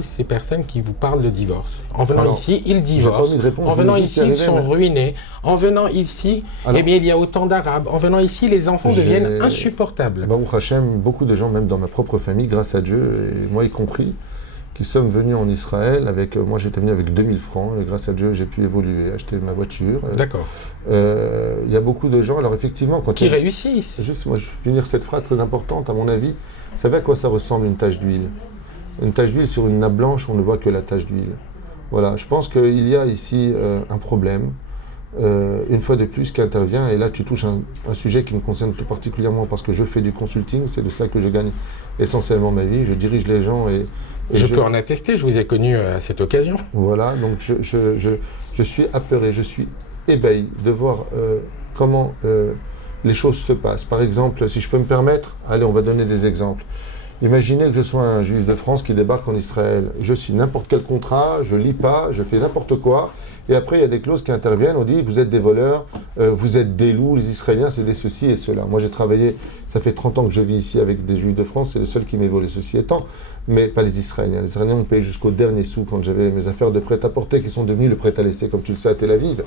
tous ces personnes qui vous parlent de divorce. En venant Alors, ici, ils j'ai pas divorcent. envie de répondre, En je voulais venant juste y ici, ils arriver, sont mais- ruinés. En venant ici, Alors, eh bien, il y a autant d'Arabes. En venant ici, les enfants J'ai- deviennent insupportables. Baruch Hashem, beaucoup de gens, même dans ma propre famille, grâce à Dieu, et moi y compris, qui sommes venus en Israël avec, moi j'étais venu avec 2000 francs, et grâce à Dieu j'ai pu évoluer, acheter ma voiture. D'accord. Il y a beaucoup de gens, alors effectivement, quand Qui il y a- réussissent. Juste, moi je vais finir cette phrase très importante, à mon avis, vous savez à quoi ça ressemble une tache d'huile? Une tache d'huile sur une nappe blanche, on ne voit que la tache d'huile. Voilà, je pense qu'il y a ici un problème, une fois de plus, qui intervient, et là tu touches un sujet qui me concerne tout particulièrement parce que je fais du consulting, c'est de ça que je gagne essentiellement ma vie, je dirige les gens et Je peux en attester, je vous ai connu à cette occasion. voilà, donc je suis apeuré, je suis ébahi de voir comment les choses se passent. Par exemple, si je peux me permettre, allez, on va donner des exemples. Imaginez que je sois un juif de France qui débarque en Israël. Je signe n'importe quel contrat, je lis pas, je fais n'importe quoi. Et après, il y a des clauses qui interviennent. On dit, vous êtes des voleurs, vous êtes des loups, les Israéliens, c'est des ceci et cela. Moi, j'ai travaillé, ça fait 30 ans que je vis ici avec des juifs de France, c'est le seul qui m'est volé, ceci étant, mais pas les Israéliens. Les Israéliens m'ont payé jusqu'au dernier sou quand j'avais mes affaires de prêt-à-porter qui sont devenues le prêt-à-laisser, comme tu le sais, à Tel Aviv.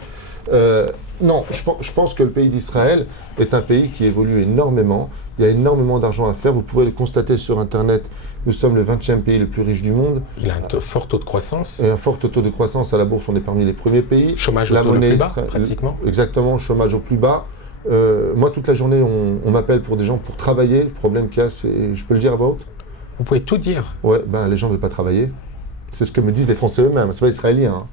Non, je pense que le pays d'Israël est un pays qui évolue énormément. Il y a énormément d'argent à faire. Vous pouvez le constater sur Internet. Nous sommes le 20e pays le plus riche du monde. Il a un fort taux de croissance. Et un fort taux de croissance à la bourse. On est parmi les premiers pays. Chômage au La taux le monnaie plus bas, pratiquement. Exactement, chômage au plus bas. Moi, toute la journée, on m'appelle pour des gens pour travailler. Le problème qu'il y a, c'est, je peux le dire à voix haute? Vous pouvez tout dire. Ouais, ben les gens ne veulent pas travailler. C'est ce que me disent les Français eux-mêmes. C'est pas israélien. Hein.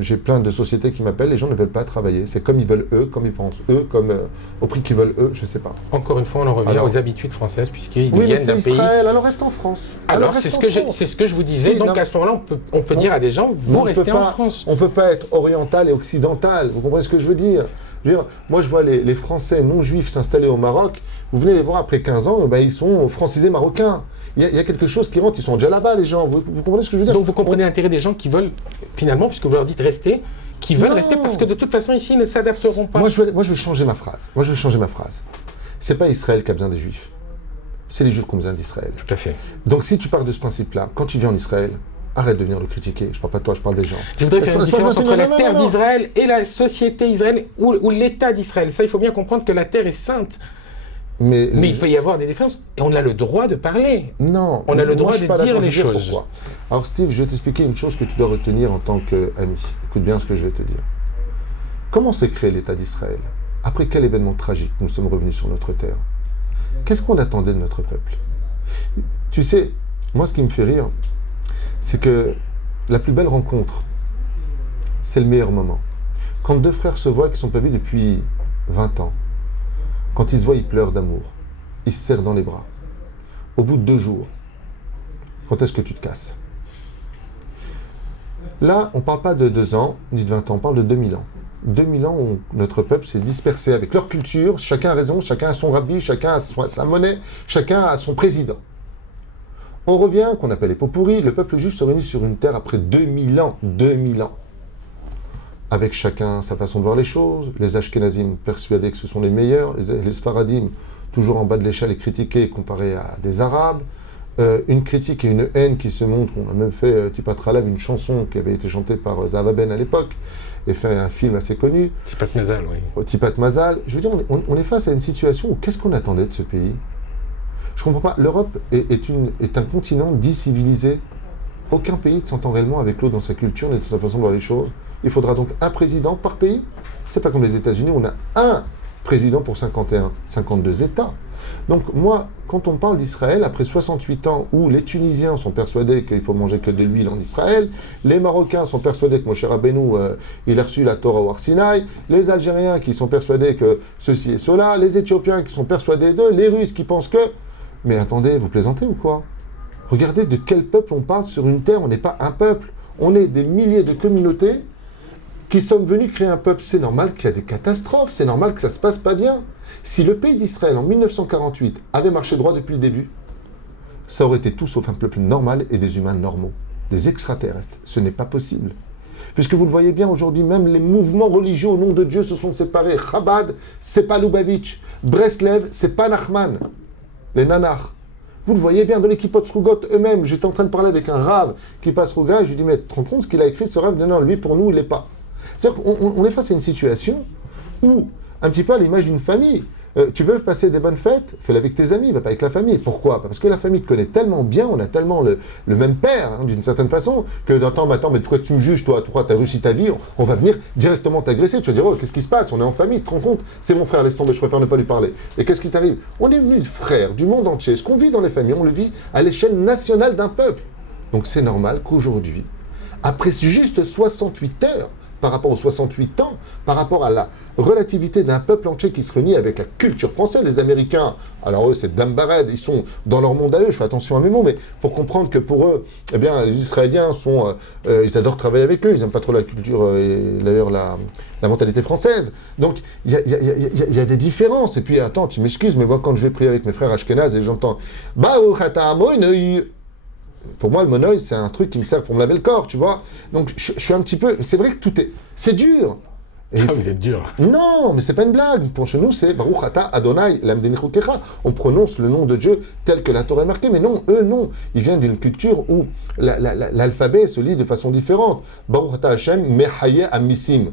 J'ai plein de sociétés qui m'appellent, les gens ne veulent pas travailler. C'est comme ils veulent eux, comme ils pensent eux, comme au prix qu'ils veulent eux, je sais pas. Encore une fois, on en revient Alors, aux habitudes françaises, puisqu'ils oui, mais viennent c'est d'un pays. Israël, alors reste en France. Alors, reste c'est en France. ce que je vous disais. Si, Donc, non, à ce moment-là, on peut dire à des gens, vous on restez peut en pas- France. On ne peut pas être oriental et occidental. Vous comprenez ce que je veux dire? Je veux dire, moi, je vois les Français non-juifs s'installer au Maroc. Vous venez les voir après 15 ans, ben, ils sont francisés marocains. Il y a quelque chose qui rentre, ils sont déjà là-bas, les gens. Vous comprenez ce que je veux dire? Donc, vous comprenez l'intérêt des gens qui veulent, finalement, puisque vous leur dites rester, qui veulent Non. rester parce que de toute façon, ici, ils ne s'adapteront pas. Moi, je veux changer ma phrase. C'est pas Israël qui a besoin des Juifs. C'est les Juifs qui ont besoin d'Israël. Tout à fait. Donc, si tu pars de ce principe-là, quand tu viens en Israël, arrête de venir le critiquer. Je parle pas de toi, je parle des gens. Je voudrais faire une Laisse-moi différence finir. entre la Non, terre non. d'Israël et la société israélienne ou l'État d'Israël. Ça, il faut bien comprendre que la terre est sainte. Mais il peut y avoir des différences. Et on a le droit de parler. Non. On a le moi, droit je suis de pas dire d'accord, les je vais dire choses. pourquoi. Alors, Steve, je vais t'expliquer une chose que tu dois retenir en tant qu'ami. Écoute bien ce que je vais te dire. Comment s'est créé l'État d'Israël? Après quel événement tragique nous sommes revenus sur notre terre? Qu'est-ce qu'on attendait de notre peuple? Tu sais, moi, ce qui me fait rire, c'est que la plus belle rencontre, c'est le meilleur moment. Quand deux frères se voient qui ne sont pas vus depuis 20 ans, quand ils se voient, ils pleurent d'amour. Ils se serrent dans les bras. Au bout de 2 jours, quand est-ce que tu te casses? Là, on ne parle pas de 2 ans, ni de 20 ans, on parle de 2000 ans. 2000 ans où notre peuple s'est dispersé avec leur culture, chacun a raison, chacun a son rabbi, chacun a sa monnaie, chacun a son président. On revient, qu'on appelle les pots pourris, le peuple juif se réunit sur une terre après 2000 ans. 2000 ans. Avec chacun sa façon de voir les choses, les Ashkenazim persuadés que ce sont les meilleurs, les Sfaradim toujours en bas de l'échelle et critiqués comparés à des Arabes, une critique et une haine qui se montrent. On a même fait Tipat Ralav, une chanson qui avait été chantée par Zahava Ben à l'époque, et fait un film assez connu. Tipat Mazal, oui. Tipat Mazal. Je veux dire, on est face à une situation où qu'est-ce qu'on attendait de ce pays? Je comprends pas. L'Europe est un continent décivilisé. Aucun pays ne s'entend réellement avec l'autre dans sa culture et dans sa façon de voir les choses. Il faudra donc un président par pays. C'est pas comme les États-Unis, on a un président pour 52 États. Donc moi, quand on parle d'Israël, après 68 ans où les Tunisiens sont persuadés qu'il faut manger que de l'huile en Israël, les Marocains sont persuadés que Moshe Rabbeinu, il a reçu la Torah au Har Sinaï, les Algériens qui sont persuadés que ceci et cela, les Éthiopiens qui sont persuadés d'eux, les Russes qui pensent que... Mais attendez, vous plaisantez ou quoi? Regardez de quel peuple on parle sur une terre, on n'est pas un peuple, on est des milliers de communautés qui sommes venus créer un peuple. C'est normal qu'il y a des catastrophes, c'est normal que ça se passe pas bien. Si le pays d'Israël en 1948 avait marché droit depuis le début, ça aurait été tout sauf un peuple normal et des humains normaux, des extraterrestres. Ce n'est pas possible. Puisque vous le voyez bien aujourd'hui, même les mouvements religieux au nom de Dieu se sont séparés. Chabad, c'est pas Lubavitch. Breslev, c'est pas Nachman. Les nanars. Vous le voyez bien dans les Kippot Srugot eux-mêmes. J'étais en train de parler avec un rave qui passe Rouga, et je lui dis, mais tu te rends compte ce qu'il a écrit, ce rave? Non, lui, pour nous, il l'est pas. C'est-à-dire qu'on est face à une situation où, un petit peu à l'image d'une famille, tu veux passer des bonnes fêtes, fais-le avec tes amis, va pas avec la famille. Pourquoi? Parce que la famille te connaît tellement bien, on a tellement le même père, hein, d'une certaine façon, que attends, mais toi tu me juges, toi, tu as réussi ta vie, on va venir directement t'agresser. Tu vas dire, oh, qu'est-ce qui se passe? On est en famille, tu te rends compte? C'est mon frère, laisse tomber, je préfère ne pas lui parler. Et qu'est-ce qui t'arrive? On est venus frères du monde entier. Ce qu'on vit dans les familles, on le vit à l'échelle nationale d'un peuple. Donc c'est normal qu'aujourd'hui, après juste 68 heures, par rapport aux 68 ans, par rapport à la relativité d'un peuple entier qui se réunit avec la culture française. Les Américains, alors eux, c'est Dambared, ils sont dans leur monde à eux, je fais attention à mes mots, mais pour comprendre que pour eux, eh bien, les Israéliens sont, ils adorent travailler avec eux, ils n'aiment pas trop la culture et d'ailleurs la mentalité française. Donc, il y a des différences. Et puis, attends, tu m'excuses, mais moi, quand je vais prier avec mes frères ashkénazes et j'entends « Baruch ata Amoinoi », pour moi, le monoï, c'est un truc qui me sert pour me laver le corps, tu vois. Donc, je suis un petit peu... C'est vrai que tout est... C'est dur. Et vous êtes dur. Non, mais c'est pas une blague. Pour chez nous, c'est Baruch ata Adonai lamdenichukecha. On prononce le nom de Dieu tel que la Torah est marquée. Mais non, eux, non. Ils viennent d'une culture où l'alphabet se lit de façon différente. Baruch ata Hashem mehaye amissim.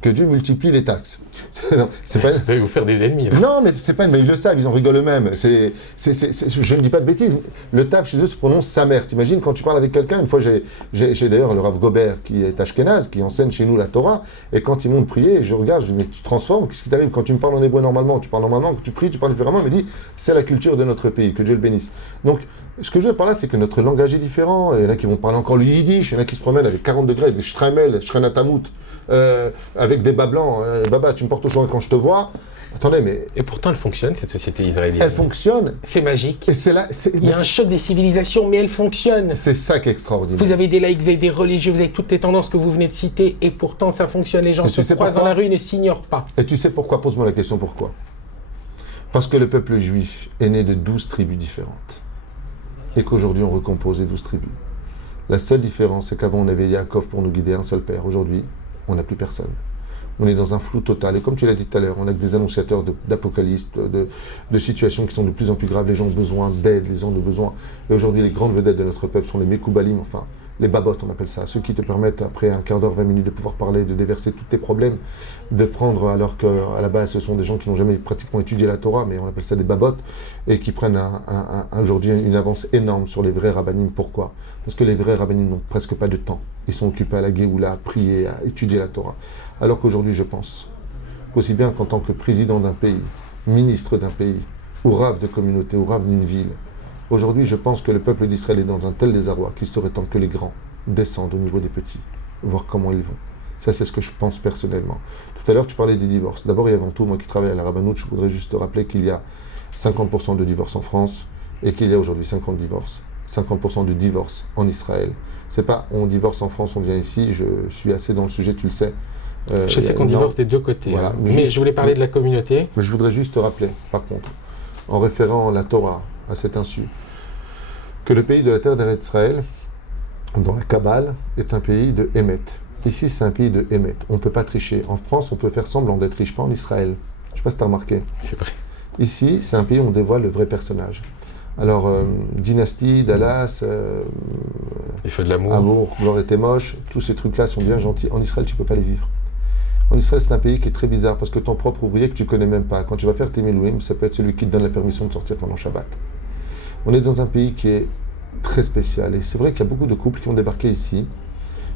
Que Dieu multiplie les taxes. C'est pas... Vous allez vous faire des ennemis, là. Non, mais c'est pas... Mais ils le savent, ils en rigolent eux-mêmes. Je ne dis pas de bêtises. Le taf chez eux se prononce sa mère. T'imagines, quand tu parles avec quelqu'un, une fois, j'ai d'ailleurs le Rav Gobert, qui est ashkénaze, qui enseigne chez nous la Torah, et quand ils m'ont prié, je regarde, je dis, mais tu te transformes, qu'est-ce qui t'arrive? Quand tu me parles en hébreu normalement, tu parles normalement, quand tu pries, tu parles différemment, il me dit, c'est la culture de notre pays, que Dieu le bénisse. Donc, ce que je veux par là, c'est que notre langage est différent. Il y en a qui vont parler encore le yiddish, il y en a qui se promènent avec 40 degrés, des shtreimel, shrenatamut, avec des bas blancs. Baba, tu me portes au champ quand je te vois. Attendez, mais... Et pourtant, elle fonctionne, cette société israélienne. Elle fonctionne. C'est magique. Et c'est là, il y a un choc des civilisations, mais elle fonctionne. C'est ça qui est extraordinaire. Vous avez des laïcs, vous avez des religieux, vous avez toutes les tendances que vous venez de citer, et pourtant, ça fonctionne. Les gens se croisent dans la rue et ne s'ignorent pas. Et tu sais pourquoi? Pose-moi la question, pourquoi? Parce que le peuple juif est né de 12 tribus différentes. Et qu'aujourd'hui, on recompose les 12 tribus. La seule différence, c'est qu'avant, on avait Yaakov pour nous guider, un seul père. Aujourd'hui, on n'a plus personne. On est dans un flou total. Et comme tu l'as dit tout à l'heure, on a que des annonciateurs d'apocalypse, de situations qui sont de plus en plus graves. Les gens ont besoin d'aide, les gens ont besoin. Et aujourd'hui, les grandes vedettes de notre peuple sont les Mekoubalim, enfin, les babottes, on appelle ça. Ceux qui te permettent, après un quart d'heure, 20 minutes, de pouvoir parler, de déverser tous tes problèmes, de prendre, alors qu'à la base, ce sont des gens qui n'ont jamais pratiquement étudié la Torah, mais on appelle ça des babottes, et qui prennent aujourd'hui une avance énorme sur les vrais rabbinim. Pourquoi? Parce que les vrais rabbinim n'ont presque pas de temps. Ils sont occupés à la Géoula, à prier, à étudier la Torah. Alors qu'aujourd'hui, je pense qu'aussi bien qu'en tant que président d'un pays, ministre d'un pays, ou rave de communauté, ou rave d'une ville, aujourd'hui, je pense que le peuple d'Israël est dans un tel désarroi qu'il serait temps que les grands descendent au niveau des petits, voir comment ils vont. Ça, c'est ce que je pense personnellement. Tout à l'heure, tu parlais des divorces. D'abord et avant tout, moi qui travaille à la Rabbanout, je voudrais juste te rappeler qu'il y a 50% de divorces en France et qu'il y a aujourd'hui 50% de divorces en Israël. C'est pas on divorce en France, on vient ici, je suis assez dans le sujet, tu le sais. Je sais qu'on divorce des deux côtés. Voilà. Hein. Mais je voulais parler de la communauté. Mais je voudrais juste te rappeler, par contre, en référant la Torah à cet insu, que le pays de la terre d'Eretz Israël, dans la Kabbale, est un pays de Hémet. Ici, c'est un pays de Hémet. On ne peut pas tricher. En France, on peut faire semblant d'être riche, pas en Israël. Je ne sais pas si tu as remarqué. C'est vrai. Ici, c'est un pays où on dévoile le vrai personnage. Alors, Dynastie, Dallas, les feux de l'amour, Amour, Gloire était moche, tous ces trucs-là sont bien gentils. En Israël, tu ne peux pas les vivre. En Israël, c'est un pays qui est très bizarre parce que ton propre ouvrier que tu ne connais même pas, quand tu vas faire tes milouim, ça peut être celui qui te donne la permission de sortir pendant Shabbat. On est dans un pays qui est très spécial. Et c'est vrai qu'il y a beaucoup de couples qui ont débarqué ici.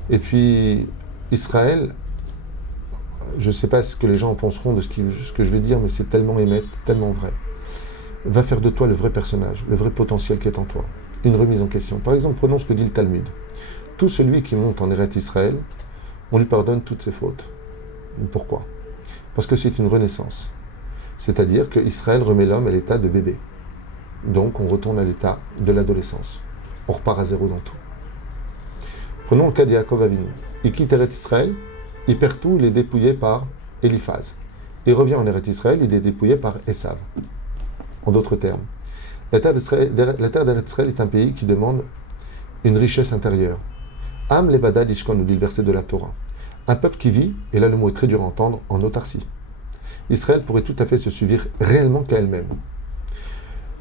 Et puis, Israël, je ne sais pas ce que les gens en penseront de ce que je vais dire, mais c'est tellement émettre, tellement vrai. Va faire de toi le vrai personnage, le vrai potentiel qui est en toi. Une remise en question. Par exemple, prenons ce que dit le Talmud. Tout celui qui monte en Eretz Israël, on lui pardonne toutes ses fautes. Pourquoi? Parce que c'est une renaissance. C'est-à-dire qu'Israël remet l'homme à l'état de bébé. Donc, on retourne à l'état de l'adolescence. On repart à zéro dans tout. Prenons le cas de Yaakov Avinu. Il quitte Eretz Israël, il perd tout, il est dépouillé par Eliphaz. Il revient en Eretz Israël, il est dépouillé par Esav. En d'autres termes, la terre d'Eretz Israël est un pays qui demande une richesse intérieure. Am levada dishkon, nous dit le verset de la Torah. Un peuple qui vit, et là le mot est très dur à entendre, en autarcie. Israël pourrait tout à fait se suivre réellement qu'à elle-même.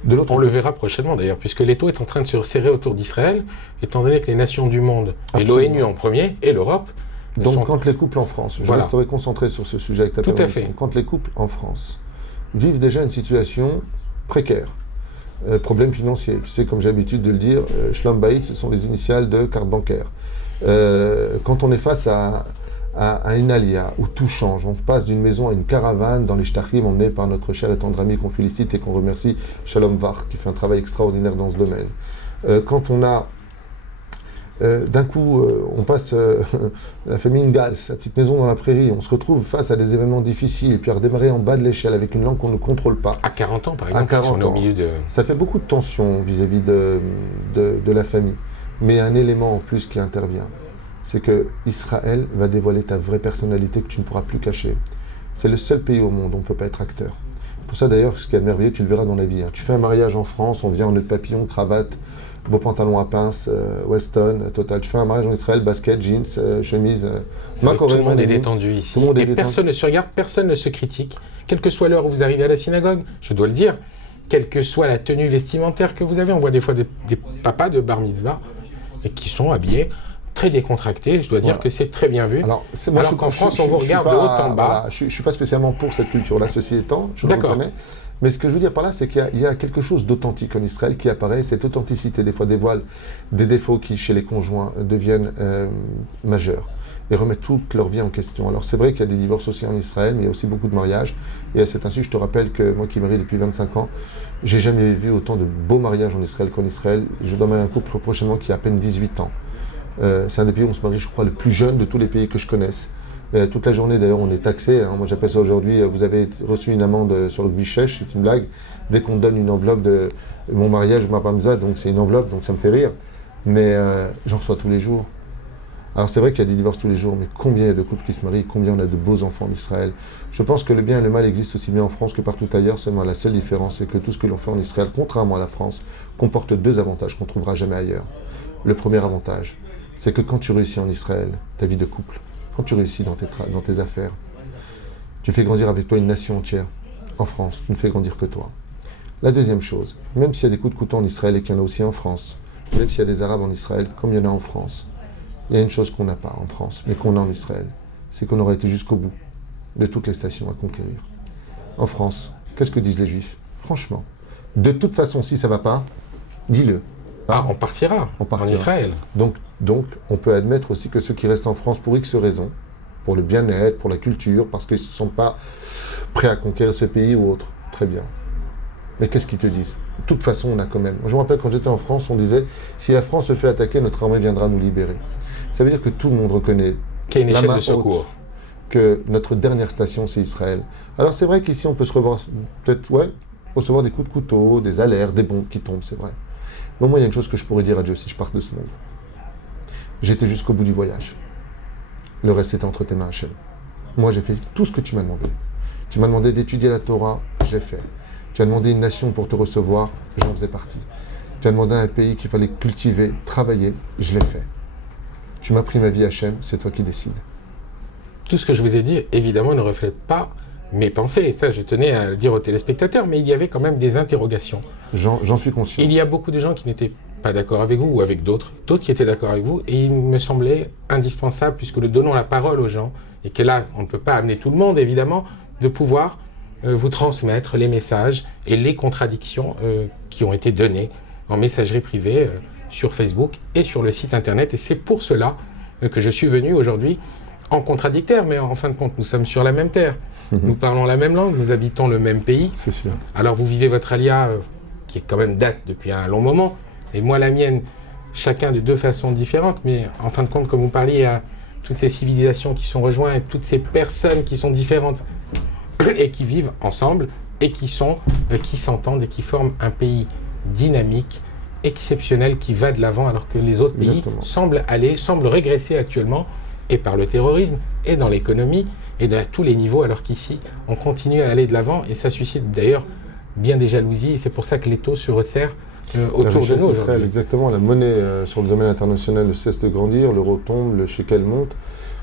De l'autre On côté, le verra prochainement d'ailleurs, puisque l'étau est en train de se resserrer autour d'Israël, étant donné que les nations du monde, Absolument. et l'ONU en premier, et l'Europe, donc quand les couples en France, je resterai concentré sur ce sujet avec ta permission, quand les couples en France vivent déjà une situation précaire, problème financier, tu sais, comme j'ai l'habitude de le dire, Shlom Bayit, ce sont les initiales de carte bancaire. Quand on est face à une alia où tout change, on passe d'une maison à une caravane dans les Shtachim emmenée par notre cher et tendre ami qu'on félicite et qu'on remercie, Shalom Var, qui fait un travail extraordinaire dans ce domaine. Quand on a d'un coup, on passe la famille Gals, sa petite maison dans la prairie, on se retrouve face à des événements difficiles et puis à redémarrer en bas de l'échelle avec une langue qu'on ne contrôle pas. À 40 ans, par exemple, à 40 on est au milieu de... Ça fait beaucoup de tension vis-à-vis de la famille. Mais un élément en plus qui intervient, c'est que Israël va dévoiler ta vraie personnalité que tu ne pourras plus cacher. C'est le seul pays au monde où on ne peut pas être acteur. Pour ça d'ailleurs, ce qui est merveilleux, tu le verras dans la vie. Tu fais un mariage en France, on vient en nœud de papillon, cravate, beaux pantalons à pince, Weston, total. Tu fais un mariage en Israël, basket, jeans, chemise. Tout le monde est détendu ici. Tout le monde est et détendu. Personne ne se regarde, personne ne se critique. Quelle que soit l'heure où vous arrivez à la synagogue, je dois le dire, quelle que soit la tenue vestimentaire que vous avez, on voit des fois des papas de bar mitzvah et qui sont habillés très décontractés. Je dois dire que c'est très bien vu. Alors qu'en France, on vous regarde de haut en bas. Voilà, je ne suis pas spécialement pour cette culture-là, ceci étant, je le reconnais. Mais ce que je veux dire par là, c'est qu'il y a quelque chose d'authentique en Israël qui apparaît. Cette authenticité, des fois, dévoile des défauts qui, chez les conjoints, deviennent majeurs et remettent toute leur vie en question. Alors, c'est vrai qu'il y a des divorces aussi en Israël, mais il y a aussi beaucoup de mariages. Et à cet insu, je te rappelle que moi qui marie depuis 25 ans, j'ai jamais vu autant de beaux mariages en Israël qu'en Israël. Je dois marier un couple prochainement qui a à peine 18 ans. C'est un des pays où on se marie, je crois, le plus jeune de tous les pays que je connaisse. Toute la journée, d'ailleurs, on est taxé. Moi, j'appelle ça aujourd'hui, vous avez reçu une amende sur le Gvichesh, c'est une blague. Dès qu'on donne une enveloppe de mon mariage, ma Pamza, donc c'est une enveloppe, donc ça me fait rire. Mais j'en reçois tous les jours. Alors, c'est vrai qu'il y a des divorces tous les jours, mais combien il y a de couples qui se marient, combien on a de beaux enfants en Israël. Je pense que le bien et le mal existent aussi bien en France que partout ailleurs, seulement la seule différence, c'est que tout ce que l'on fait en Israël, contrairement à la France, comporte deux avantages qu'on ne trouvera jamais ailleurs. Le premier avantage, c'est que quand tu réussis en Israël, ta vie de couple, quand tu réussis dans tes affaires, tu fais grandir avec toi une nation entière. En France, tu ne fais grandir que toi. La deuxième chose, même s'il y a des coups de couteau en Israël et qu'il y en a aussi en France, même s'il y a des Arabes en Israël, comme il y en a en France, il y a une chose qu'on n'a pas en France, mais qu'on a en Israël, c'est qu'on aurait été jusqu'au bout de toutes les stations à conquérir. En France, qu'est-ce que disent les Juifs? Franchement, de toute façon, si ça ne va pas, dis-le. On partira en Israël. Donc, on peut admettre aussi que ceux qui restent en France pour X raisons, pour le bien-être, pour la culture, parce qu'ils ne sont pas prêts à conquérir ce pays ou autre, très bien. Mais qu'est-ce qu'ils te disent? De toute façon, on a quand même... Je me rappelle quand j'étais en France, on disait, si la France se fait attaquer, notre armée viendra nous libérer. Ça veut dire que tout le monde reconnaît qu'il y a une échelle de secours. Que notre dernière station, c'est Israël. Alors c'est vrai qu'ici, on peut se revoir, peut-être, recevoir des coups de couteau, des alertes, des bombes qui tombent, c'est vrai. Mais moi, il y a une chose que je pourrais dire à Dieu si je pars de ce monde. J'étais jusqu'au bout du voyage. Le reste était entre tes mains, Hachem. Moi, j'ai fait tout ce que tu m'as demandé. Tu m'as demandé d'étudier la Torah, je l'ai fait. Tu as demandé une nation pour te recevoir, j'en faisais partie. Tu as demandé un pays qu'il fallait cultiver, travailler, je l'ai fait. Tu m'as pris ma vie, Hachem, c'est toi qui décides. Tout ce que je vous ai dit, évidemment, ne reflète pas mes pensées. Ça, je tenais à le dire aux téléspectateurs, mais il y avait quand même des interrogations. J'en suis conscient. Il y a beaucoup de gens qui n'étaient pas d'accord avec vous ou avec d'autres qui étaient d'accord avec vous, et il me semblait indispensable, puisque nous donnons la parole aux gens, et que là, on ne peut pas amener tout le monde, évidemment, de pouvoir vous transmettre les messages et les contradictions qui ont été données en messagerie privée sur Facebook et sur le site internet. Et c'est pour cela que je suis venu aujourd'hui en contradicteur, mais en fin de compte, nous sommes sur la même terre. Nous parlons la même langue, nous habitons le même pays. C'est sûr. Alors vous vivez votre alia, qui est quand même date depuis un long moment, et moi la mienne, chacun de deux façons différentes, mais en fin de compte, comme vous parliez, à toutes ces civilisations qui sont rejointes, et toutes ces personnes qui sont différentes et qui vivent ensemble, et qui s'entendent et qui forment un pays dynamique, exceptionnel, qui va de l'avant, alors que les autres pays semblent régresser actuellement, et par le terrorisme, et dans l'économie, et à tous les niveaux, alors qu'ici, on continue à aller de l'avant, et ça suscite d'ailleurs bien des jalousies, et c'est pour ça que l'étau se resserre autour de nous. Israël, exactement, la monnaie sur le domaine international ne cesse de grandir, l'euro tombe, le shekel monte.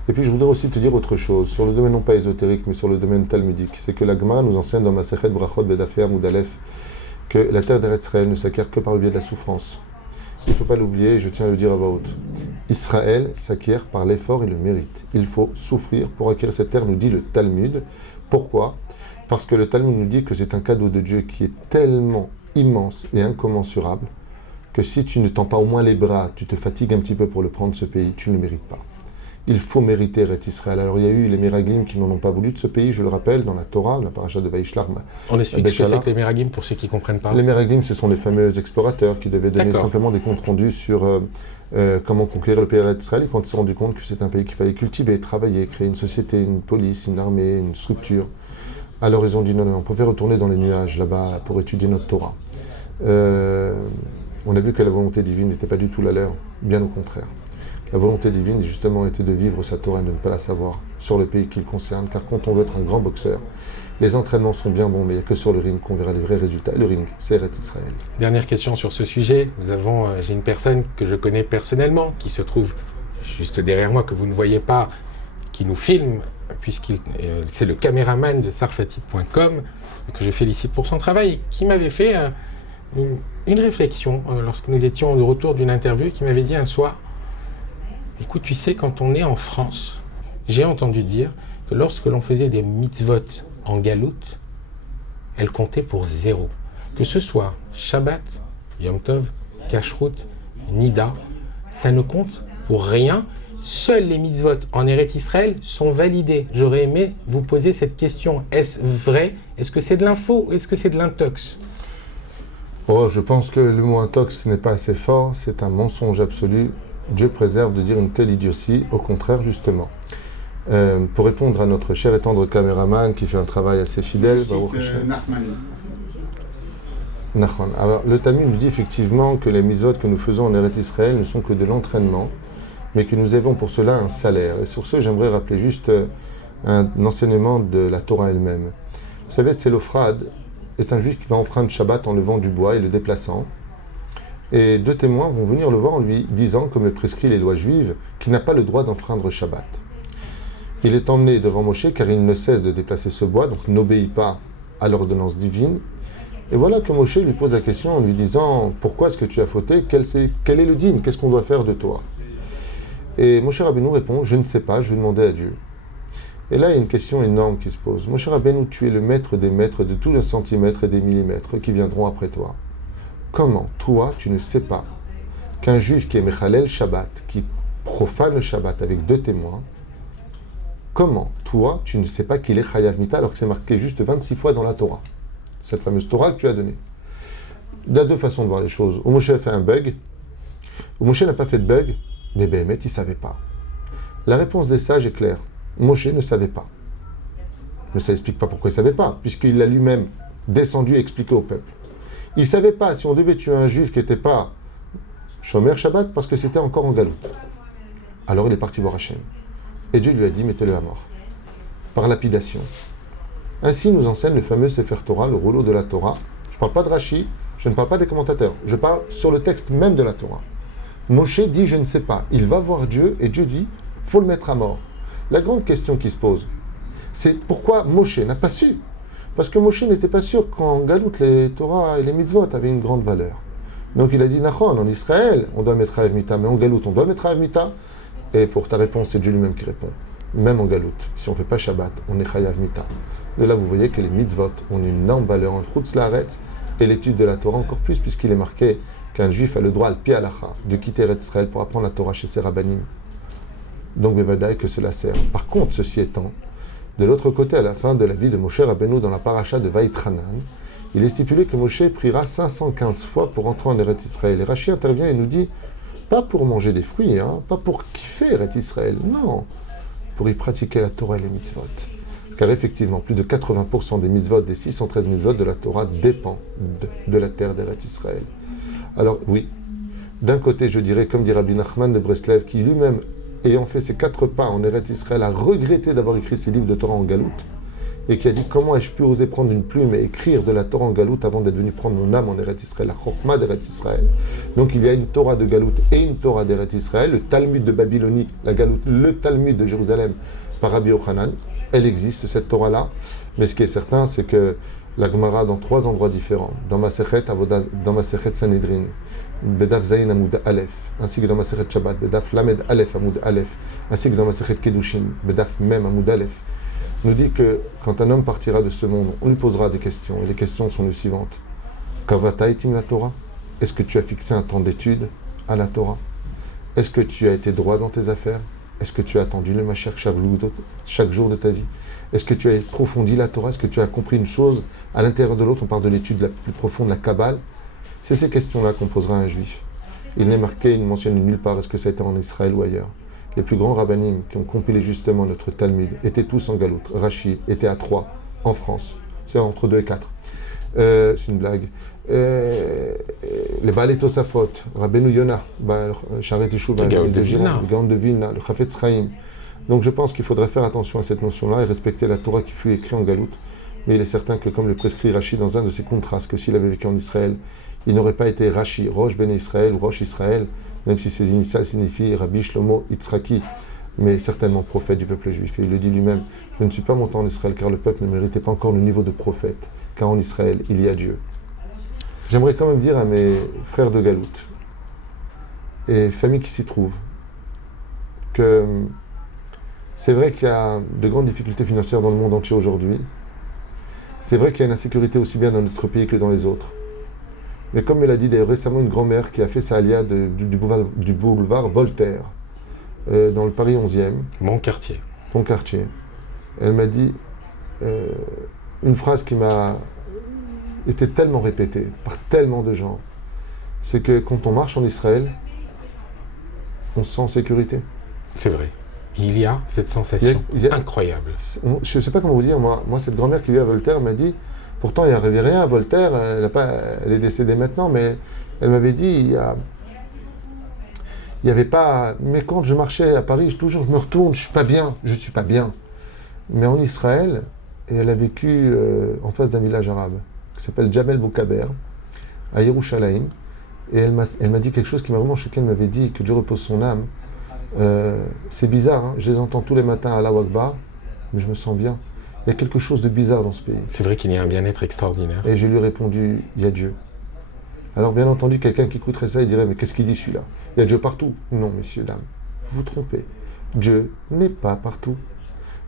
Et puis je voudrais aussi te dire autre chose, sur le domaine non pas ésotérique, mais sur le domaine talmudique, c'est que la Gemara nous enseigne dans Masechet Brachot Bedaf Yam Oud Aleph que la terre d'Eretz Israël ne s'acquiert que par le biais de la souffrance. Il ne faut pas l'oublier, je tiens à le dire à voix haute. Israël s'acquiert par l'effort et le mérite. Il faut souffrir pour acquérir cette terre, nous dit le Talmud. Pourquoi ? Parce que le Talmud nous dit que c'est un cadeau de Dieu qui est tellement immense et incommensurable que si tu ne tends pas au moins les bras, tu te fatigues un petit peu pour le prendre, ce pays, tu ne le mérites pas. Il faut mériter Eretz Israël. Alors il y a eu les Meraglim qui n'en ont pas voulu de ce pays, je le rappelle, dans la Torah, la paracha de Vaishlar. On explique ce que c'est que les Meraglim pour ceux qui ne comprennent pas. Les Meraglim, ce sont les fameux explorateurs qui devaient donner D'accord. simplement des comptes rendus sur comment conquérir le pays Eretz Israël. Et quand ils se sont rendus compte que c'est un pays qu'il fallait cultiver, travailler, créer une société, une police, une armée, une structure, alors ils ont dit non, on préfère retourner dans les nuages là-bas pour étudier notre Torah. On a vu que la volonté divine n'était pas du tout la leur, bien au contraire. La volonté divine, justement, était de vivre sa Torah et de ne pas la savoir sur le pays qui le concerne, car quand on veut être un grand boxeur, les entraînements sont bien bons, mais il n'y a que sur le ring qu'on verra les vrais résultats. Et le ring, c'est Eretz Israël. Dernière question sur ce sujet. J'ai une personne que je connais personnellement, qui se trouve juste derrière moi, que vous ne voyez pas, qui nous filme, c'est le caméraman de sarfati.com, que je félicite pour son travail, qui m'avait fait une réflexion lorsque nous étions de retour d'une interview, qui m'avait dit un soir: écoute, tu sais, quand on est en France, j'ai entendu dire que lorsque l'on faisait des mitzvot en galoute, elles comptaient pour 0. Que ce soit Shabbat, Yom Tov, Kashrut, Nida, ça ne compte pour rien. Seuls les mitzvot en Eretz Israël sont validés. J'aurais aimé vous poser cette question. Est-ce vrai? Est-ce que c'est de l'info ou est-ce que c'est de l'intox? Oh, je pense que le mot intox n'est pas assez fort, c'est un mensonge absolu. Dieu préserve de dire une telle idiotie, au contraire, justement. Pour répondre à notre cher et tendre caméraman qui fait un travail assez fidèle, alors, le Talmud nous dit effectivement que les mitzvot que nous faisons en Eretz Israël ne sont que de l'entraînement, mais que nous avons pour cela un salaire. Et sur ce, j'aimerais rappeler juste un enseignement de la Torah elle-même. Vous savez, Tselophrad est un juif qui va enfreindre Shabbat en levant du bois et le déplaçant. Et 2 témoins vont venir le voir en lui disant, comme le prescrit les lois juives, qu'il n'a pas le droit d'enfreindre Shabbat. Il est emmené devant Moshe car il ne cesse de déplacer ce bois, donc n'obéit pas à l'ordonnance divine. Et voilà que Moshe lui pose la question en lui disant « Pourquoi est-ce que tu as fauté? Quel est le din? Qu'est-ce qu'on doit faire de toi ?» Et Moshe Rabbeinu répond « Je ne sais pas, je vais demander à Dieu. » Et là, il y a une question énorme qui se pose. Moshe Rabbeinu, tu es le maître des maîtres de tous les centimètres et des millimètres qui viendront après toi. Comment, toi, tu ne sais pas qu'un juif qui est Mechalel Shabbat, qui profane le Shabbat avec 2 témoins, comment, toi, tu ne sais pas qu'il est Chayav Mita alors que c'est marqué juste 26 fois dans la Torah, cette fameuse Torah que tu as donnée. Il y a 2 façons de voir les choses. Ou Moshe a fait un bug, ou Moshe n'a pas fait de bug, mais Béhémet, il ne savait pas. La réponse des sages est claire. Moshe ne savait pas. Mais ça n'explique pas pourquoi il ne savait pas, puisqu'il l'a lui-même descendu et expliqué au peuple. Il ne savait pas si on devait tuer un juif qui n'était pas Shomer Shabbat parce que c'était encore en galoute. Alors il est parti voir Hachem. Et Dieu lui a dit, mettez-le à mort. Par lapidation. Ainsi nous enseigne le fameux Sefer Torah, le rouleau de la Torah. Je ne parle pas de Rashi, je ne parle pas des commentateurs. Je parle sur le texte même de la Torah. Moshe dit, je ne sais pas. Il va voir Dieu et Dieu dit, faut le mettre à mort. La grande question qui se pose, c'est pourquoi Moshe n'a pas su? Parce que Moshe n'était pas sûr qu'en galoute, les Torah et les mitzvot avaient une grande valeur. Donc il a dit, Nachon, en Israël, on doit mettre Chayav Mita, mais en galoute, on doit mettre Chayav Mita. Et pour ta réponse, c'est Dieu lui-même qui répond. Même en galoute, si on ne fait pas Shabbat, on est Chayav Mita. De là, vous voyez que les mitzvot ont une énorme valeur entre Chutz La'aretz et l'étude de la Torah encore plus, puisqu'il est marqué qu'un juif a le droit, al pi halacha, de quitter Eretz Israël pour apprendre la Torah chez ses rabbanim. Donc, Bevadaï, que cela sert. Par contre, ceci étant, de l'autre côté, à la fin de la vie de Moshe Rabbeinu dans la paracha de Vaïtranan, il est stipulé que Moshe priera 515 fois pour entrer en Eretz Israël. Et Rashi intervient et nous dit, pas pour manger des fruits, pas pour kiffer Eretz Israël, non, pour y pratiquer la Torah et les mitzvot. Car effectivement, plus de 80% des mitzvot, des 613 mitzvot de la Torah dépend de la terre d'Eretz Israël. Alors oui, d'un côté, je dirais, comme dit Rabbi Nachman de Breslev, qui lui-même, ayant fait ses 4 pas en Eretz Israël, a regretté d'avoir écrit ses livres de Torah en galoute, et qui a dit comment ai-je pu oser prendre une plume et écrire de la Torah en galoute avant d'être venu prendre mon âme en Eretz Israël, la Chokhmah d'Eretz Israël. Donc il y a une Torah de galoute et une Torah d'Eretz Israël, le Talmud de Babylonie, la galoute, le Talmud de Jérusalem par Rabbi Yochanan, elle existe cette Torah-là, mais ce qui est certain, c'est que la Gemara dans 3 endroits différents, dans Masechet Sanhedrin, Bedaf Zayin Amoud Aleph, ainsi que dans Masechet Shabbat, Bedaf Lamed Aleph Amoud Aleph, ainsi que dans Masechet Kedushin, Bedaf Mem Amoud Aleph, nous dit que quand un homme partira de ce monde, on lui posera des questions, et les questions sont les suivantes. Kavataitim la Torah? Est-ce que tu as fixé un temps d'étude à la Torah? Est-ce que tu as été droit dans tes affaires? Est-ce que tu as attendu le Mashiach chaque jour de ta vie? Est-ce que tu as approfondi la Torah? Est-ce que tu as compris une chose à l'intérieur de l'autre? On parle de l'étude la plus profonde, la Kabbale. C'est ces questions-là qu'on posera à un juif. Il n'est marqué, il ne mentionne nulle part, est-ce que ça a été en Israël ou ailleurs. Les plus grands rabbinim qui ont compilé justement notre Talmud étaient tous en Galoute. Rashi était à 3, en France. C'est entre 2 et 4. C'est une blague. Les Baalei Tosafot, Rabbeinu Yonah, Sharet Yeshuva, le Gaon de Vilna, le Chafetz Chaim. Donc je pense qu'il faudrait faire attention à cette notion-là et respecter la Torah qui fut écrite en Galoute. Mais il est certain que, comme le prescrit Rashi dans un de ses contrastes, que s'il avait vécu en Israël, il n'aurait pas été Rashi, Rosh Ben Israël ou Rosh Israël, même si ses initiales signifient Rabbi Shlomo Yitzhaki, mais certainement prophète du peuple juif. Et il le dit lui-même, je ne suis pas monté en Israël car le peuple ne méritait pas encore le niveau de prophète, car en Israël, il y a Dieu. J'aimerais quand même dire à mes frères de Galoute et familles qui s'y trouvent que c'est vrai qu'il y a de grandes difficultés financières dans le monde entier aujourd'hui. C'est vrai qu'il y a une insécurité aussi bien dans notre pays que dans les autres. Mais comme me l'a dit d'ailleurs récemment une grand-mère qui a fait sa alia du boulevard Voltaire, dans le Paris 11e. Mon quartier. Ton quartier. Elle m'a dit une phrase qui m'a été tellement répétée par tellement de gens. C'est que quand on marche en Israël, on se sent en sécurité. C'est vrai. Il y a cette sensation incroyable. Je ne sais pas comment vous dire, moi cette grand-mère qui vit à Voltaire m'a dit, pourtant il n'y avait rien à Voltaire, elle est décédée maintenant, mais elle m'avait dit, il n'y avait pas... Mais quand je marchais à Paris, je me retourne, je ne suis pas bien. Mais en Israël, et elle a vécu en face d'un village arabe, qui s'appelle Jabal Boukaber, à Yerushalayim, et elle m'a dit quelque chose qui m'a vraiment choqué, elle m'avait dit, que Dieu repose son âme. C'est bizarre, hein, je les entends tous les matins à Allahu Akbar, mais je me sens bien. Il y a quelque chose de bizarre dans ce pays. C'est vrai qu'il y a un bien-être extraordinaire. Et je lui ai répondu, il y a Dieu. Alors bien entendu, quelqu'un qui écouterait ça, il dirait, mais qu'est-ce qu'il dit celui-là? Il y a Dieu partout. Non, messieurs, dames, vous vous trompez. Dieu n'est pas partout.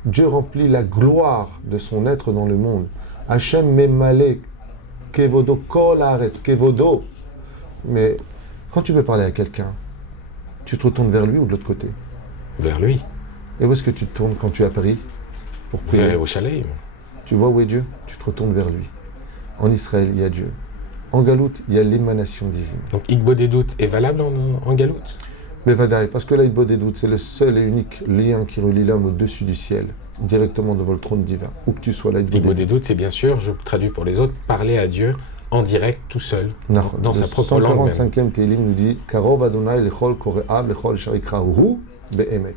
Dieu remplit la gloire de son être dans le monde. Hachem memale kevodo kol haaretz kevodo. Mais quand tu veux parler à quelqu'un, tu te retournes vers lui ou de l'autre côté? Vers lui. Et où est-ce que tu te tournes quand tu es à Paris pour prier? Vers Yerushalayim. Tu vois où est Dieu? Tu te retournes vers lui. En Israël, il y a Dieu. En Galoute, il y a l'émanation divine. Donc Igbo des doutes est valable en Galoute? Mais Vadaï, parce que là, Igbo des doutes, c'est le seul et unique lien qui relie l'homme au-dessus du ciel, directement devant le trône divin. Où que tu sois là, Igbo des doutes, c'est bien sûr, je traduis pour les autres, parler à Dieu en direct, tout seul, dans sa propre langue. Le 145e Télim nous dit Karov Adonai lechol kore'av lechol sharikrahu be'emet.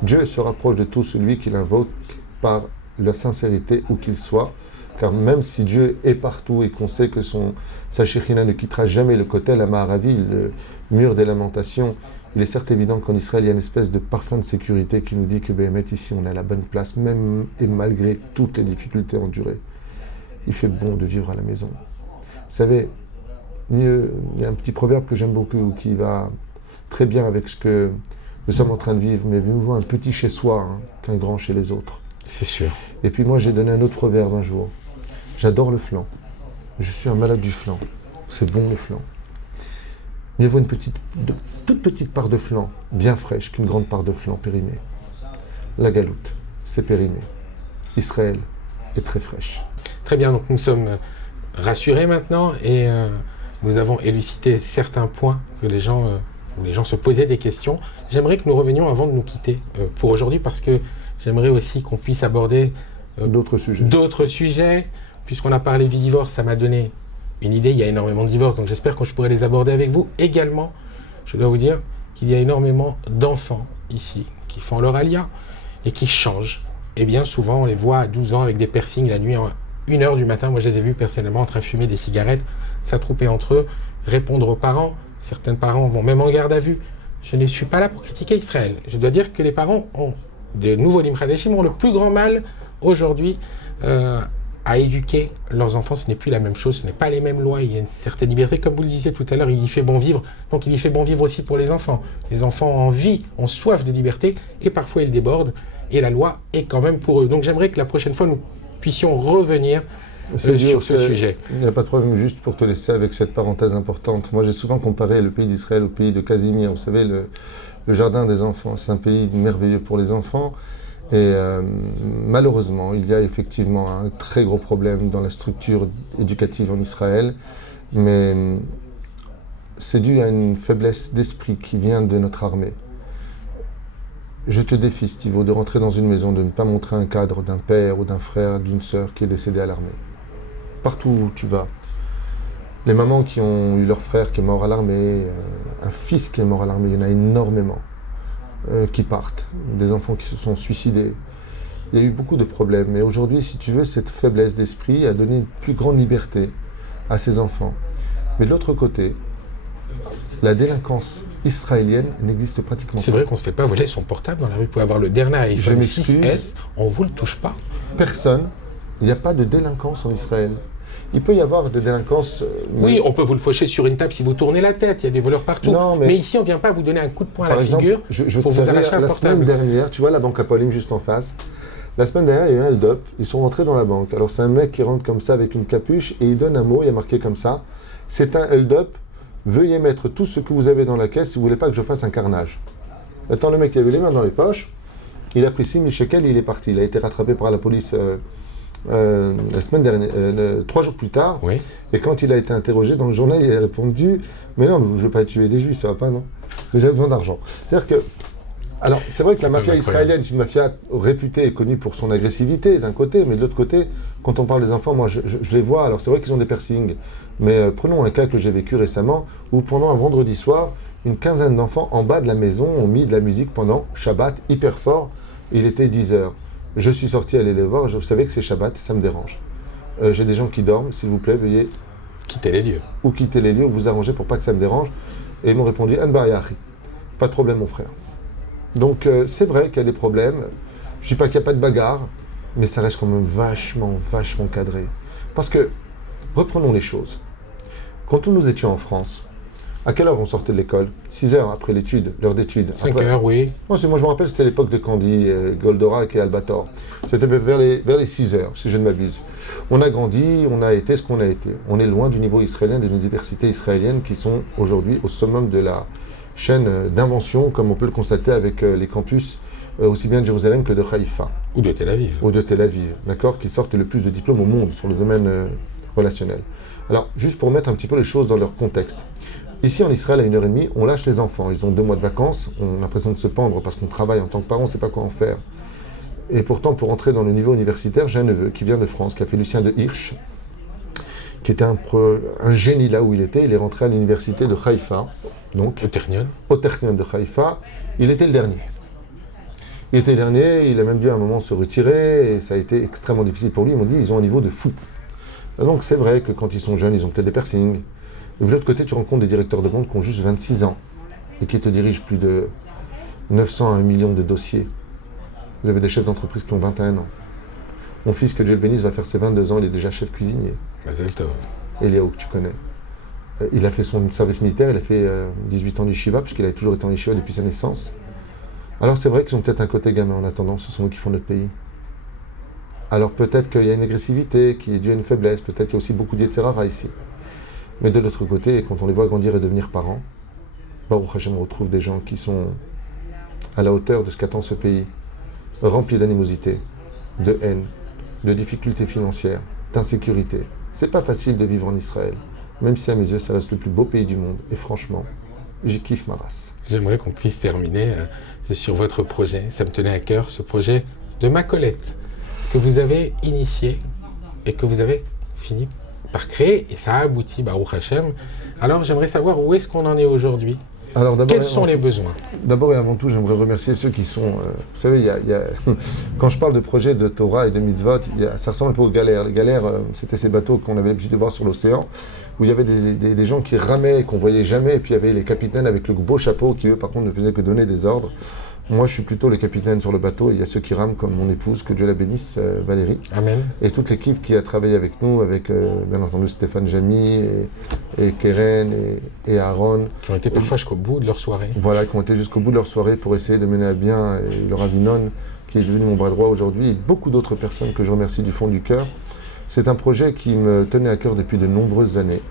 Dieu se rapproche de tout celui qui l'invoque par la sincérité où qu'il soit, car même si Dieu est partout et qu'on sait que sa Shekhinah ne quittera jamais le Kotel Amaharavi, le mur des lamentations, il est certes évident qu'en Israël, il y a une espèce de parfum de sécurité qui nous dit que Be'emet, ici, on est à la bonne place, même et malgré toutes les difficultés endurées. Il fait bon de vivre à la maison. Vous savez, il y a un petit proverbe que j'aime beaucoup qui va très bien avec ce que nous sommes en train de vivre, mais mieux vaut un petit chez soi qu'un grand chez les autres. C'est sûr. Et puis moi, j'ai donné un autre proverbe un jour. J'adore le flan. Je suis un malade du flan. C'est bon le flan. Mieux vaut toute petite part de flan, bien fraîche, qu'une grande part de flan périmée. La Galoute, c'est périmé. Israël est très fraîche. Très bien, donc nous sommes rassurés maintenant et nous avons élucidé certains points que les gens, où les gens se posaient des questions. J'aimerais que nous revenions avant de nous quitter pour aujourd'hui parce que j'aimerais aussi qu'on puisse aborder d'autres sujets. Puisqu'on a parlé du divorce, ça m'a donné une idée. Il y a énormément de divorces, donc j'espère que je pourrai les aborder avec vous. Également, je dois vous dire qu'il y a énormément d'enfants ici qui font leur alia et qui changent. Et bien souvent, on les voit à 12 ans avec des piercings la nuit, à 1h du matin. Moi, je les ai vus personnellement en train de fumer des cigarettes, s'attrouper entre eux, répondre aux parents. Certains parents vont même en garde à vue. Je ne suis pas là pour critiquer Israël. Je dois dire que les parents ont, de nouveaux Lim Hadeshim, ont le plus grand mal aujourd'hui à éduquer leurs enfants, ce n'est plus la même chose, ce n'est pas les mêmes lois, il y a une certaine liberté. Comme vous le disiez tout à l'heure, il y fait bon vivre, donc il y fait bon vivre aussi pour les enfants. Les enfants ont envie, ont soif de liberté, et parfois ils débordent, et la loi est quand même pour eux. Donc j'aimerais que la prochaine fois, nous puissions revenir sur ce sujet. Il n'y a pas de problème, juste pour te laisser avec cette parenthèse importante. Moi, j'ai souvent comparé le pays d'Israël au pays de Casimir. Vous savez, le jardin des enfants, c'est un pays merveilleux pour les enfants. Et malheureusement, il y a effectivement un très gros problème dans la structure éducative en Israël. Mais c'est dû à une faiblesse d'esprit qui vient de notre armée. Je te défie, Stivo, de rentrer dans une maison, de ne pas montrer un cadre d'un père ou d'un frère, d'une sœur qui est décédé à l'armée. Partout où tu vas. Les mamans qui ont eu leur frère qui est mort à l'armée, un fils qui est mort à l'armée, il y en a énormément qui partent. Des enfants qui se sont suicidés. Il y a eu beaucoup de problèmes. Et aujourd'hui, si tu veux, cette faiblesse d'esprit a donné une plus grande liberté à ces enfants. Mais de l'autre côté, la délinquance israélienne n'existe pratiquement pas. C'est vrai qu'on ne se fait pas voler son portable dans la rue. Vous pouvez avoir le dernier iPhone 6S, on ne vous le touche pas. Personne. Il n'y a pas de délinquance en Israël. Il peut y avoir de délinquance. Oui, on peut vous le faucher sur une table si vous tournez la tête. Il y a des voleurs partout. Non, mais ici, on ne vient pas vous donner un coup de poing à la figure je pour te vous arracher un la portable. Semaine dernière, tu vois la banque Apolim juste en face. La semaine dernière, il y a eu un hold-up. Ils sont rentrés dans la banque. Alors, c'est un mec qui rentre comme ça avec une capuche et il donne un mot. Il y a marqué comme ça. C'est un hold-up. Veuillez mettre tout ce que vous avez dans la caisse si vous ne voulez pas que je fasse un carnage. Attends, le mec, il avait les mains dans les poches. Il a pris 6 000 shekels et il est parti. Il a été rattrapé par la police la semaine dernière, 3 jours plus tard. Oui. Et quand il a été interrogé dans le journal, il a répondu « Mais non, je ne veux pas tuer des juifs, ça va pas, non ? Mais j'avais besoin d'argent. » C'est-à-dire que... Alors, c'est vrai que la mafia israélienne est une mafia réputée et connue pour son agressivité, d'un côté, mais de l'autre côté, quand on parle des enfants, moi, je les vois. Alors, c'est vrai qu'ils ont des piercings, mais prenons un cas que j'ai vécu récemment, où pendant un vendredi soir, une quinzaine d'enfants en bas de la maison ont mis de la musique pendant Shabbat, hyper fort. Il était 10h. Je suis sorti aller les voir, je savais que c'est Shabbat, ça me dérange. J'ai des gens qui dorment, s'il vous plaît, veuillez quitter les lieux. Ou quitter les lieux, ou vous arranger pour pas que ça me dérange. Et ils m'ont répondu, pas de problème, mon frère. Donc, c'est vrai qu'il y a des problèmes. Je ne dis pas qu'il n'y a pas de bagarre, mais ça reste quand même vachement cadré. Parce que, reprenons les choses. Quand nous étions en France, à quelle heure on sortait de l'école ? 6 heures après l'étude, l'heure d'étude. 5 heures, oui. Moi, je me rappelle, c'était l'époque de Candy, Goldorak et Albator. C'était vers les 6 heures, si je ne m'abuse. On a grandi, on a été ce qu'on a été. On est loin du niveau israélien, des universités israéliennes qui sont aujourd'hui au summum de la chaîne d'invention, comme on peut le constater avec les campus aussi bien de Jérusalem que de Haïfa. Ou de Tel Aviv. Ou de Tel Aviv, d'accord, qui sortent le plus de diplômes au monde sur le domaine relationnel. Alors, juste pour mettre un petit peu les choses dans leur contexte. Ici, en Israël, à 1h30, on lâche les enfants. Ils ont 2 mois de vacances, on a l'impression de se pendre parce qu'on travaille en tant que parent, on ne sait pas quoi en faire. Et pourtant, pour entrer dans le niveau universitaire, j'ai un neveu qui vient de France, qui a fait Lucien de Hirsch, qui était un génie là où il était. Il est rentré à l'université de Haïfa, donc au Technion de Haïfa. Il était le dernier. Il a même dû à un moment se retirer, et ça a été extrêmement difficile pour lui. Ils m'ont dit ils ont un niveau de fou. Et donc c'est vrai que quand ils sont jeunes, ils ont peut-être des piercings. Et de l'autre côté, tu rencontres des directeurs de banque qui ont juste 26 ans et qui te dirigent plus de 900 à 1 million de dossiers. Vous avez des chefs d'entreprise qui ont 21 ans. Mon fils, que Dieu le bénisse, va faire ses 22 ans, il est déjà chef cuisinier. Eliaou, que tu connais. Il a fait son service militaire, il a fait 18 ans d'Yeshiva, puisqu'il a toujours été en Yeshiva depuis sa naissance. Alors c'est vrai qu'ils ont peut-être un côté gamin en attendant, ce sont eux qui font notre pays. Alors peut-être qu'il y a une agressivité qui est due à une faiblesse, peut-être qu'il y a aussi beaucoup d'Yetzerara ici. Mais de l'autre côté, quand on les voit grandir et devenir parents, Baruch Hashem retrouve des gens qui sont à la hauteur de ce qu'attend ce pays, remplis d'animosité, de haine, de difficultés financières, d'insécurité. C'est pas facile de vivre en Israël, même si à mes yeux ça reste le plus beau pays du monde. Et franchement, j'y kiffe ma race. J'aimerais qu'on puisse terminer sur votre projet. Ça me tenait à cœur, ce projet de Macolette, que vous avez initié et que vous avez fini par créer, et ça a abouti, Baruch Hashem. Alors j'aimerais savoir où est-ce qu'on en est aujourd'hui. Alors, quels sont les besoins ? D'abord et avant tout, j'aimerais remercier ceux qui sont... vous savez, quand je parle de projet de Torah et de mitzvot, ça ressemble un peu aux galères. Les galères, c'était ces bateaux qu'on avait l'habitude de voir sur l'océan, où il y avait des gens qui ramaient, qu'on ne voyait jamais, et puis il y avait les capitaines avec le beau chapeau qui, eux, par contre, ne faisaient que donner des ordres. Moi, je suis plutôt le capitaine sur le bateau. Il y a ceux qui rament, comme mon épouse, que Dieu la bénisse, Valérie. Amen. Et toute l'équipe qui a travaillé avec nous, avec bien entendu Stéphane Jamy et Keren et Aaron. Qui ont été parfois jusqu'au bout de leur soirée. Voilà, qui ont été jusqu'au bout de leur soirée pour essayer de mener à bien. Et Laura Vinon, qui est devenu mon bras droit aujourd'hui, et beaucoup d'autres personnes que je remercie du fond du cœur. C'est un projet qui me tenait à cœur depuis de nombreuses années,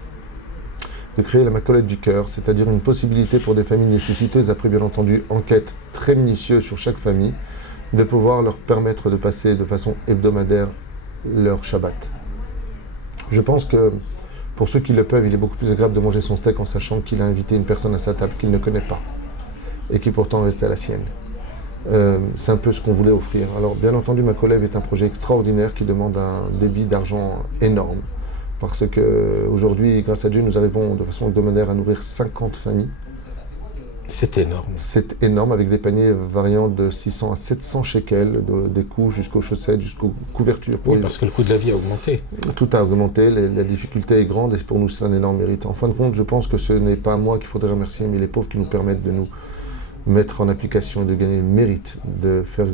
de créer la Macolette du cœur, c'est-à-dire une possibilité pour des familles nécessiteuses, après bien entendu enquête très minutieuse sur chaque famille, de pouvoir leur permettre de passer de façon hebdomadaire leur Shabbat. Je pense que pour ceux qui le peuvent, il est beaucoup plus agréable de manger son steak en sachant qu'il a invité une personne à sa table qu'il ne connaît pas et qui pourtant reste à la sienne. C'est un peu ce qu'on voulait offrir. Alors bien entendu, Macolève est un projet extraordinaire qui demande un débit d'argent énorme. Parce qu'aujourd'hui, grâce à Dieu, nous arrivons de façon hebdomadaire à nourrir 50 familles. C'est énorme. C'est énorme, avec des paniers variant de 600 à 700 shekels, des couches jusqu'aux chaussettes, jusqu'aux couvertures. Oui, parce que le coût de la vie a augmenté. Tout a augmenté, la difficulté est grande et pour nous c'est un énorme mérite. En fin de compte, je pense que ce n'est pas moi qu'il faudrait remercier, mais les pauvres qui nous permettent de nous mettre en application et de gagner le mérite de faire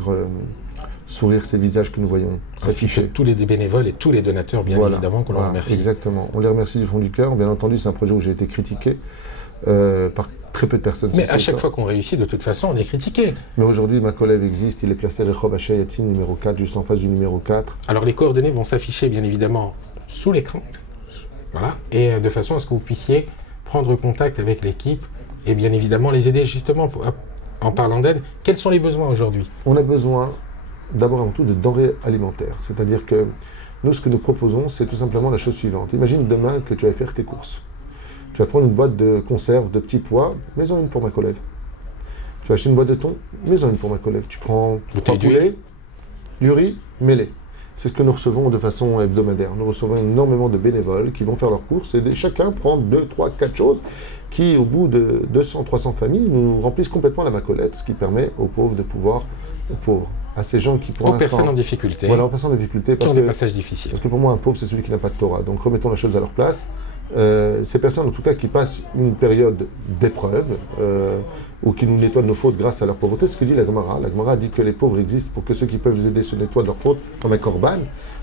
sourire ces visages que nous voyons s'afficher. Tous les bénévoles et tous les donateurs, bien évidemment, qu'on leur remercie. Exactement. On les remercie du fond du cœur. Bien entendu, c'est un projet où j'ai été critiqué par très peu de personnes. Mais à chaque fois qu'on réussit, de toute façon, on est critiqué. Mais aujourd'hui, Macolève existe. Il est placé Rehov Haché Yatim numéro 4, juste en face du numéro 4. Alors, les coordonnées vont s'afficher, bien évidemment, sous l'écran. Voilà. Et de façon à ce que vous puissiez prendre contact avec l'équipe et bien évidemment les aider justement en parlant d'aide. Quels sont les besoins aujourd'hui? On a besoin d'abord avant tout de denrées alimentaires. C'est-à-dire que nous, ce que nous proposons, c'est tout simplement la chose suivante. Imagine demain que tu vas faire tes courses. Tu vas prendre une boîte de conserve de petits pois, mets-en une pour Macolève. Tu vas acheter une boîte de thon, mets-en une pour Macolève. Tu prends 3 poulets, du riz, mets-les. C'est ce que nous recevons de façon hebdomadaire. Nous recevons énormément de bénévoles qui vont faire leurs courses et chacun prend 2, 3, 4 choses qui, au bout de 200, 300 familles, nous remplissent complètement la Macolette, ce qui permet aux pauvres de pouvoir, à ces gens qui pour l'instant... Aux personnes en difficulté. Voilà, aux personnes en difficulté. Qui ont des passages difficiles. Parce que pour moi, un pauvre, c'est celui qui n'a pas de Torah. Donc remettons les choses à leur place. Ces personnes, en tout cas, qui passent une période d'épreuve ou qui nous nettoient de nos fautes grâce à leur pauvreté, ce que dit la Gemara. La Gemara dit que les pauvres existent pour que ceux qui peuvent les aider se nettoient de leurs fautes, comme un korban.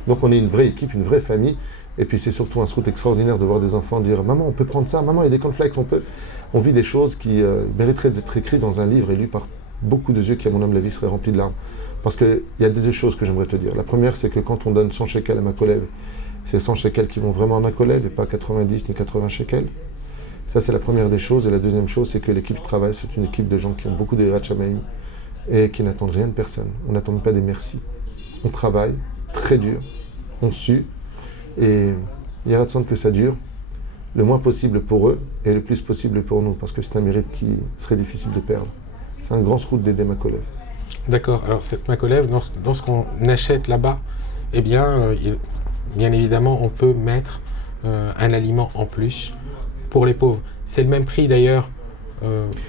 Donc on est une vraie équipe, une vraie famille. Et puis c'est surtout un route extraordinaire de voir des enfants dire « Maman, on peut prendre ça, maman, il y a des cornflakes, on vit des choses qui mériteraient d'être écrites dans un livre et lues par beaucoup de yeux qui, à mon âme, la vie serait remplie de larmes. Parce qu'il y a deux choses que j'aimerais te dire. La première, c'est que quand on donne 100 shekels à Macolève, c'est 100 shekels qui vont vraiment à Macolève et pas 90 ni 80 shekels. Ça, c'est la première des choses. Et la deuxième chose, c'est que l'équipe de travail, c'est une équipe de gens qui ont beaucoup de hirat shamayim et qui n'attendent rien de personne. On n'attend pas des merci. On travaille très dur, on sue, et il y a de que ça dure le moins possible pour eux et le plus possible pour nous, parce que c'est un mérite qui serait difficile de perdre. C'est un grand route d'aider Macolève. D'accord. Alors, cette Macolève, dans ce qu'on achète là-bas, eh bien, bien évidemment, on peut mettre un aliment en plus pour les pauvres. C'est le même prix d'ailleurs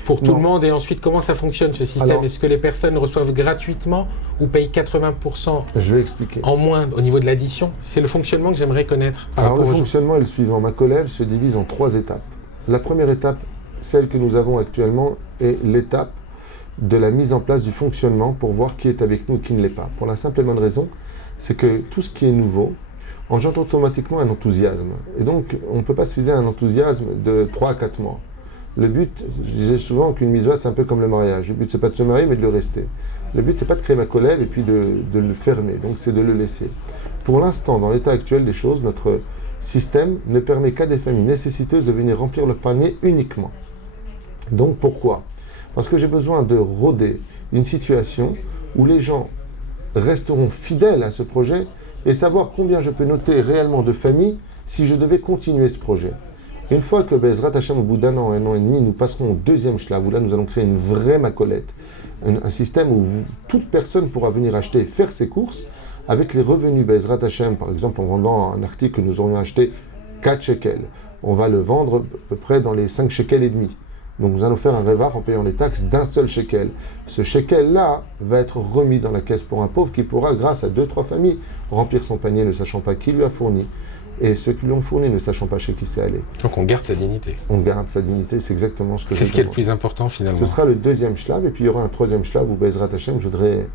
pour tout le monde. Et ensuite, comment ça fonctionne ce système? Est-ce que les personnes reçoivent gratuitement ou payent 80% Je vais expliquer. En moins au niveau de l'addition? C'est le fonctionnement que j'aimerais connaître. Alors le fonctionnement est le suivant. Macolève se divise en 3 étapes. La première étape, celle que nous avons actuellement, est l'étape de la mise en place du fonctionnement pour voir qui est avec nous et qui ne l'est pas. Pour la simple et bonne raison, c'est que tout ce qui est nouveau engendre automatiquement un enthousiasme. Et donc, on ne peut pas se fiser à un enthousiasme de 3 à 4 mois. Le but, je disais souvent qu'une mitzvah, c'est un peu comme le mariage. Le but, c'est pas de se marier, mais de le rester. Le but, c'est pas de créer Macolève et puis de le fermer. Donc, c'est de le laisser. Pour l'instant, dans l'état actuel des choses, notre système ne permet qu'à des familles nécessiteuses de venir remplir le panier uniquement. Donc, pourquoi? Parce que j'ai besoin de roder une situation où les gens resteront fidèles à ce projet et savoir combien je peux noter réellement de familles si je devais continuer ce projet. Une fois que Bezrat Hashem, au bout d'un an et demi, nous passerons au deuxième shlav, où là nous allons créer une vraie Macolette, un système où toute personne pourra venir acheter et faire ses courses avec les revenus Bezrat Hashem, par exemple en vendant un article que nous aurions acheté 4 shekels. On va le vendre à peu près dans les 5 shekels et demi. Donc nous allons faire un revar en payant les taxes d'un seul shekel. Ce shekel-là va être remis dans la caisse pour un pauvre qui pourra, grâce à 2-3 familles, remplir son panier ne sachant pas qui lui a fourni, Et ceux qui lui ont fourni, ne sachant pas chez qui c'est allé. Donc on garde sa dignité. On garde sa dignité, c'est exactement ce que je C'est ce qui est le demande. plus important finalement. Ce sera le deuxième shlav, et puis il y aura un troisième shlav où Bezrat Hashem, je voudrais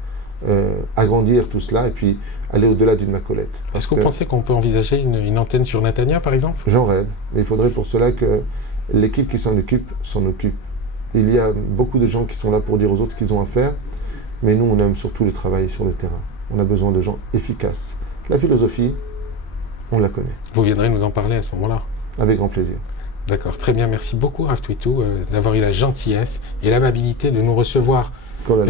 agrandir tout cela et puis aller au-delà d'une macolette. Est-ce que vous pensez qu'on peut envisager une antenne sur Netanya par exemple? J'en rêve, mais il faudrait pour cela que l'équipe qui s'en occupe s'en occupe. Il y a beaucoup de gens qui sont là pour dire aux autres ce qu'ils ont à faire, mais nous on aime surtout le travail sur le terrain. On a besoin de gens efficaces. La philosophie, on la connaît. Vous viendrez nous en parler à ce moment-là? Avec grand plaisir. D'accord, très bien. Merci beaucoup Rav Twitou d'avoir eu la gentillesse et l'amabilité de nous recevoir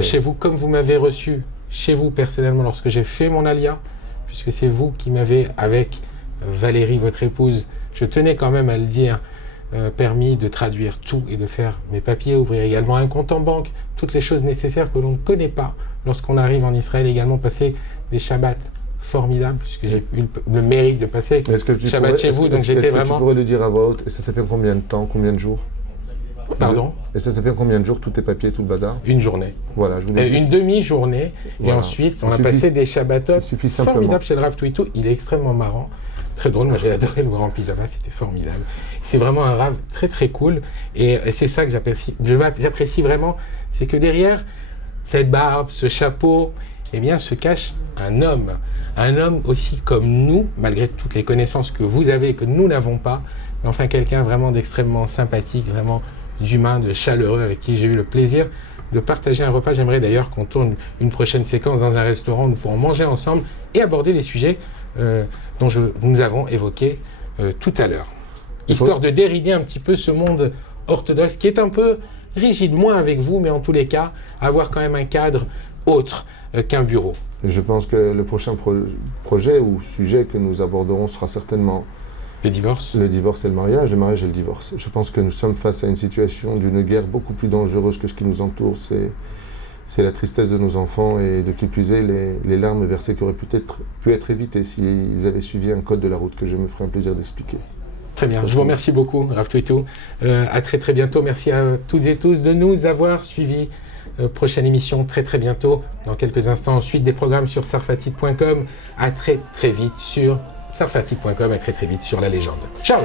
chez vous comme vous m'avez reçu chez vous personnellement lorsque j'ai fait mon alia, puisque c'est vous qui m'avez, avec Valérie, votre épouse, je tenais quand même à le dire, permis de traduire tout et de faire mes papiers, ouvrir également un compte en banque, toutes les choses nécessaires que l'on ne connaît pas lorsqu'on arrive en Israël, également passer des Shabbats formidables, puisque j'ai eu le mérite de passer Shabbat chez vous, donc j'étais vraiment... Est-ce que tu pourrais le dire à voix haute, et ça fait combien de temps, combien de jours? Pardon? Et ça fait combien de jours, tous tes papiers, tout le bazar? Une journée. Voilà, je voulais Une demi-journée, voilà. Et ensuite on a passé des Shabbatot formidables chez le Rav Twitou, il est extrêmement marrant. Très drôle, moi j'ai adoré le voir en pyjama, c'était formidable. C'est vraiment un Rav très très cool et c'est ça que j'apprécie vraiment, c'est que derrière cette barbe, ce chapeau, eh bien se cache un homme aussi comme nous, malgré toutes les connaissances que vous avez et que nous n'avons pas, mais enfin quelqu'un vraiment d'extrêmement sympathique, vraiment d'humain, de chaleureux, avec qui j'ai eu le plaisir de partager un repas. J'aimerais d'ailleurs qu'on tourne une prochaine séquence dans un restaurant où nous pourrons manger ensemble et aborder les sujets dont nous avons évoqué tout à l'heure. Histoire de dérider un petit peu ce monde orthodoxe qui est un peu rigide, moins avec vous, mais en tous les cas, avoir quand même un cadre autre qu'un bureau. Je pense que le prochain projet ou sujet que nous aborderons sera certainement le divorce. Le divorce et le mariage et le divorce. Je pense que nous sommes face à une situation d'une guerre beaucoup plus dangereuse que ce qui nous entoure. C'est la tristesse de nos enfants et de qui plus est les larmes versées qui auraient pu être évitées s'ils avaient suivi un code de la route que je me ferai un plaisir d'expliquer. Très bien, je vous remercie beaucoup, Rav Twitou. À très très bientôt. Merci à toutes et tous de nous avoir suivis. Prochaine émission très très bientôt. Dans quelques instants, ensuite des programmes sur sarfatit.com. À très très vite sur sarfatit.com. À très très vite sur La Légende. Ciao.